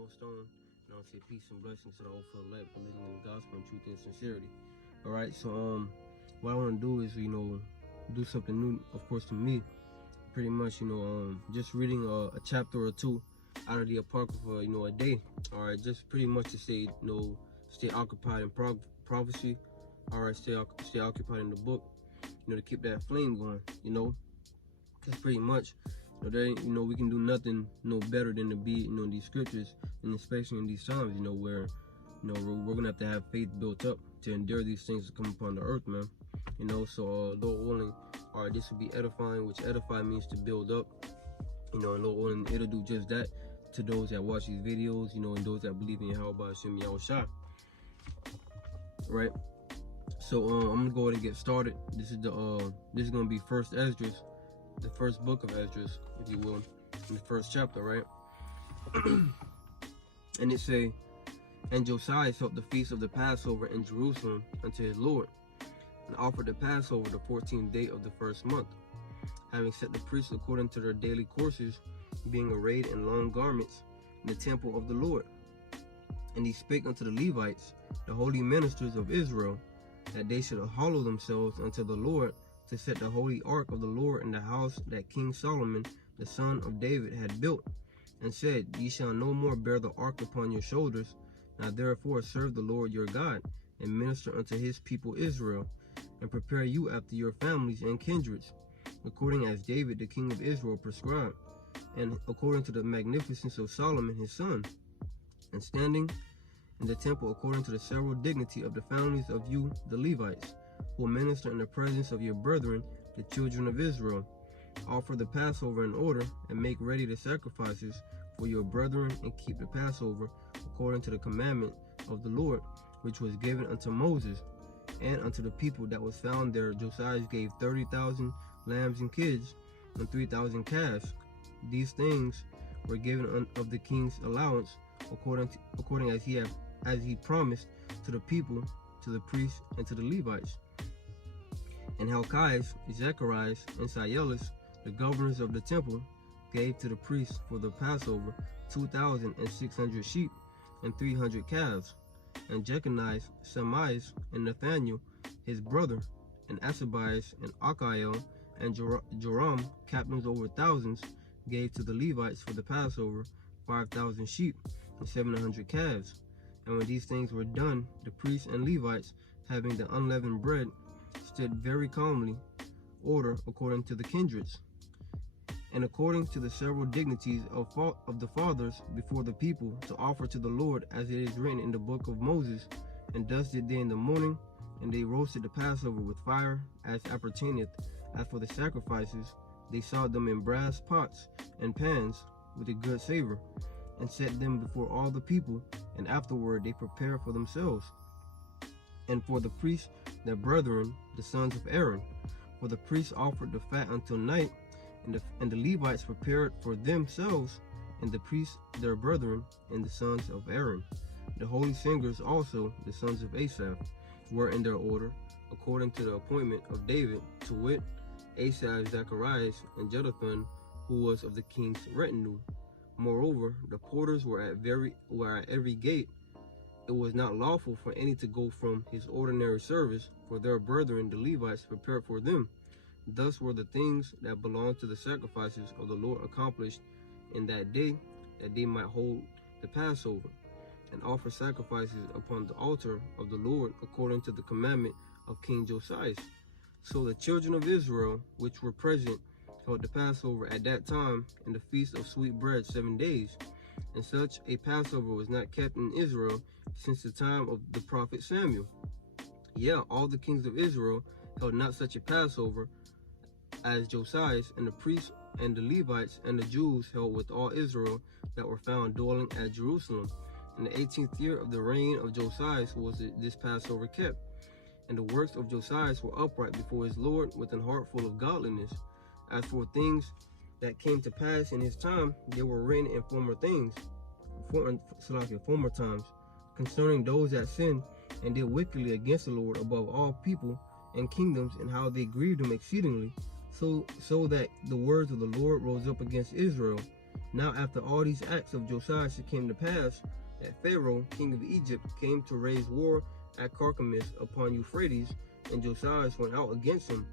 millstone. And I'll say peace and blessings to the whole full elect, believing in the gospel and truth and sincerity. All right, so what I want to do is do something new, of course, to me. Pretty much, just reading a chapter or two out of the Apocrypha, a day. All right, just pretty much to say, stay occupied in prophecy. All right, stay occupied in the book. To keep that flame going. Because pretty much, we can do nothing better than to be in these scriptures, and especially in these times, where we're gonna have to have faith built up to endure these things that come upon the earth, man. So Lord willing, all right, this will be edifying, which edify means to build up. And Lord willing, it'll do just that to those that watch these videos, and those that believe in Yahweh Hashem Yahushua. Right. So I'm gonna go ahead and get started. This is gonna be First Esdras, the first book of Esdras, if you will, in the first chapter, right? And it say, and Josiah held the feast of the Passover in Jerusalem unto his Lord, and offered the Passover the 14th day of the first month, having set the priests according to their daily courses, being arrayed in long garments, in the temple of the Lord. And he spake unto the Levites, the holy ministers of Israel, that they should hallow themselves unto the Lord, to set the holy ark of the Lord in the house that King Solomon, the son of David, had built, and said, Ye shall no more bear the ark upon your shoulders. Now therefore serve the Lord your God, and minister unto his people Israel, and prepare you after your families and kindreds, according as David the king of Israel prescribed, and according to the magnificence of Solomon his son, and standing in the temple according to the several dignity of the families of you, the Levites, who minister in the presence of your brethren, the children of Israel. Offer the Passover in order, and make ready the sacrifices for your brethren, and keep the Passover according to the commandment of the Lord, which was given unto Moses, and unto the people that was found there. Josiah gave 30,000 lambs and kids, and 3,000 calves. These things were given of the king's allowance, according as he promised to the people, to the priests, and to the Levites. And Helkias, Zecharias, and Sielus, the governors of the temple, gave to the priests for the Passover 2,600 sheep and 300 calves. And Jeconiah, Semias, and Nathaniel, his brother, and Asabias, and Achiel, and Joram, captains over thousands, gave to the Levites for the Passover 5,000 sheep and 700 calves. And when these things were done, the priests and Levites, having the unleavened bread, stood very calmly, order according to the kindreds, and according to the several dignities of the fathers before the people, to offer to the Lord, as it is written in the book of Moses. And thus did they in the morning, and they roasted the Passover with fire, as appertaineth. As for the sacrifices, they saw them in brass pots and pans with a good savor, and set them before all the people, and afterward they prepared for themselves, and for the priests their brethren, the sons of Aaron. For the priests offered the fat until night, and the Levites prepared for themselves, and the priests their brethren, and the sons of Aaron. The holy singers also, the sons of Asaph, were in their order, according to the appointment of David, to wit, Asaph, Zacharias, and Jeduthun, who was of the king's retinue. Moreover, the porters were at every gate. It was not lawful for any to go from his ordinary service, for their brethren the Levites prepared for them. Thus were the things that belonged to the sacrifices of the Lord accomplished in that day, that they might hold the Passover, and offer sacrifices upon the altar of the Lord, according to the commandment of King Josiah. So the children of Israel, which were present, held the Passover at that time, and the feast of sweet bread 7 days. And such a Passover was not kept in Israel since the time of the prophet Samuel. Yeah, all the kings of Israel held not such a Passover as Josiah, and the priests and the Levites and the Jews held with all Israel that were found dwelling at Jerusalem. In the 18th year of the reign of Josiah was this Passover kept. And the works of Josiah were upright before his Lord, with an heart full of godliness. As for things that came to pass in his time, they were written in former times, concerning those that sinned and did wickedly against the Lord above all people and kingdoms, and how they grieved him exceedingly, so that the words of the Lord rose up against Israel, Now after all these acts of Josiah came to pass, that Pharaoh, king of Egypt, came to raise war at Carchemish upon Euphrates, and Josiah went out against him.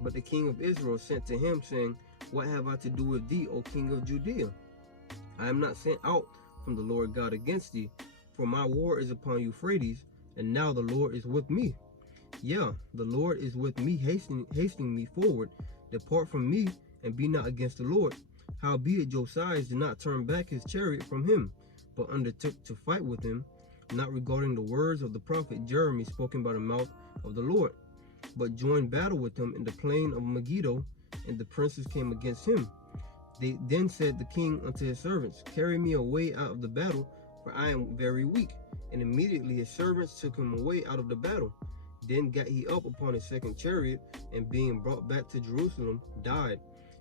But the king of Israel sent to him, saying, What have I to do with thee, O king of Judea? I am not sent out from the Lord God against thee, for my war is upon Euphrates, and now the Lord is with me. Yeah, the Lord is with me, hastening me forward. Depart from me, and be not against the Lord. Howbeit Josiah did not turn back his chariot from him, but undertook to fight with him, not regarding the words of the prophet Jeremy spoken by the mouth of the Lord, but joined battle with him in the plain of Megiddo, and the princes came against him. Then said the king unto his servants, Carry me away out of the battle, for I am very weak. And immediately his servants took him away out of the battle. Then got he up upon his second chariot, and being brought back to Jerusalem, died,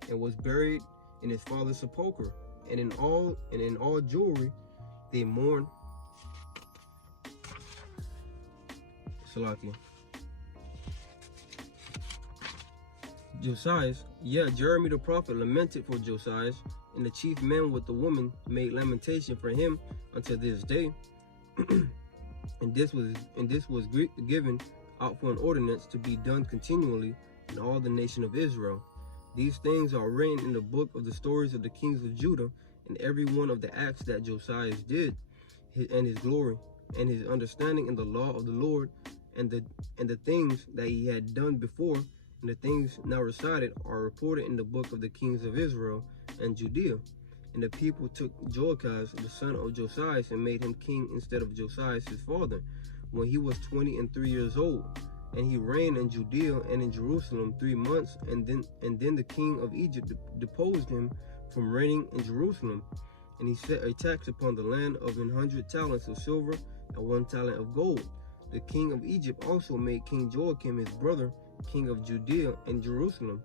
and was buried in his father's sepulchre. And in all jewelry they mourned. Salakia. Josiah, Jeremy the prophet lamented for Josiah, and the chief men with the woman made lamentation for him unto this day. and this was given out for an ordinance to be done continually in all the nation of Israel. These things are written in the book of the stories of the kings of Judah, and every one of the acts that Josiah did, and his glory, and his understanding in the law of the Lord, and the things that he had done before, and the things now recited are reported in the book of the kings of Israel and Judea. And the people took Joachaz, the son of Josiah, and made him king instead of Josiah his father, when he was 23 years old. And he reigned in Judea and in Jerusalem 3 months, and then the king of Egypt deposed him from reigning in Jerusalem. And he set a tax upon the land of 100 talents of silver and 1 talent of gold. The king of Egypt also made King Joachim his brother king of Judea and Jerusalem.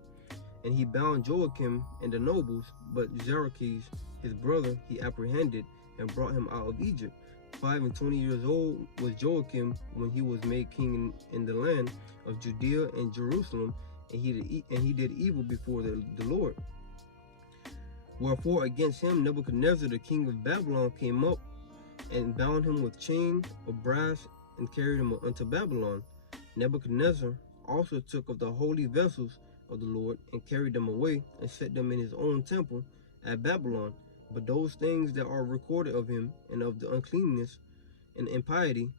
And he bound Joachim and the nobles, but Xerxes his brother he apprehended and brought him out of Egypt. 25 years old was Joachim when he was made king in the land of Judea and Jerusalem, and he did evil before the Lord. Wherefore against him Nebuchadnezzar the king of Babylon came up, and bound him with chain of brass, and carried him unto Babylon. Nebuchadnezzar also took of the holy vessels of the Lord, and carried them away, and set them in his own temple at Babylon. But those things that are recorded of him, and of the uncleanness and impiety,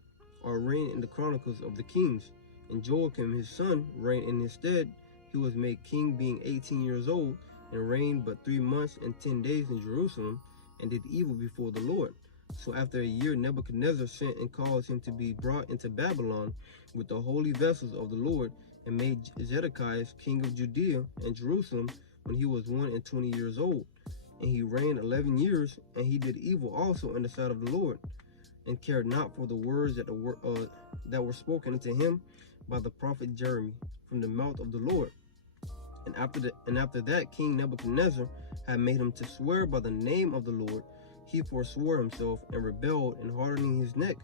are written in the chronicles of the kings. And Joachim his son reigned in his stead. He was made king being 18 years old, and reigned but 3 months and 10 days in Jerusalem, and did evil before the Lord. So after a year Nebuchadnezzar sent and caused him to be brought into Babylon with the holy vessels of the Lord, and made Zedekiah king of Judea and Jerusalem when he was 21 years old. And he reigned 11 years, and he did evil also in the sight of the Lord, and cared not for the words that were spoken unto him by the prophet Jeremy from the mouth of the Lord. And after that King Nebuchadnezzar had made him to swear by the name of the Lord, he forswore himself and rebelled, and hardening his neck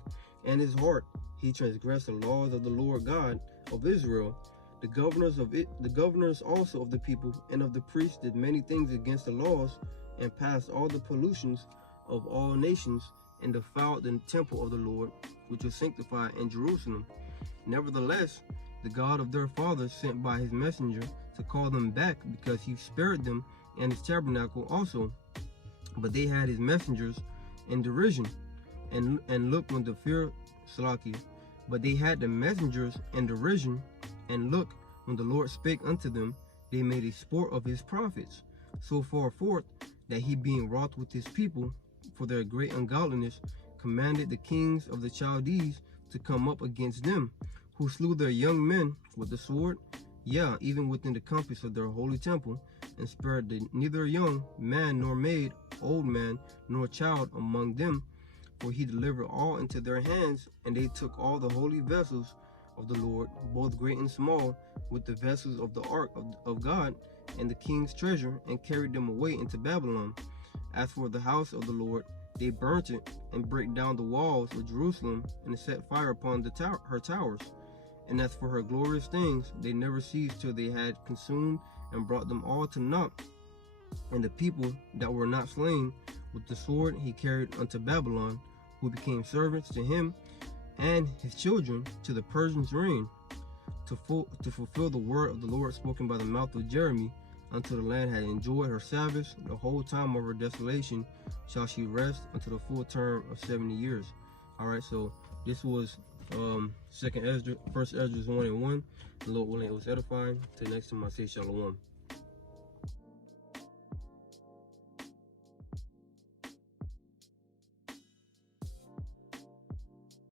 and his heart, he transgressed the laws of the Lord God of Israel. The governors also of the people and of the priests did many things against the laws, and passed all the pollutions of all nations, and defiled the temple of the Lord, which was sanctified in Jerusalem. Nevertheless, the God of their fathers sent by his messenger to call them back, because he spared them and his tabernacle also. But they had his messengers in derision, and look when the fear Salakia. But they had the messengers in derision, and look, when the Lord spake unto them, they made a sport of his prophets, so far forth that he, being wroth with his people for their great ungodliness, commanded the kings of the Chaldees to come up against them, who slew their young men with the sword, even within the compass of their holy temple, and spared neither young man nor maid, old man nor child among them, for he delivered all into their hands. And they took all the holy vessels of the Lord, both great and small, with the vessels of the ark of God, and the king's treasure, and carried them away into Babylon. As for the house of the Lord, they burnt it, and brake down the walls of Jerusalem, and set fire upon her towers. And as for her glorious things, they never ceased till they had consumed and brought them all to naught. And the people that were not slain with the sword he carried unto Babylon, who became servants to him and his children to the Persians' reign, to fulfill the word of the Lord spoken by the mouth of Jeremy, until the land had enjoyed her Sabbaths, the whole time of her desolation shall she rest until the full term of 70 years. All right, so this was First Esdras 1 and 1. The Lord willing, it was edifying. Till next time, I say shalom.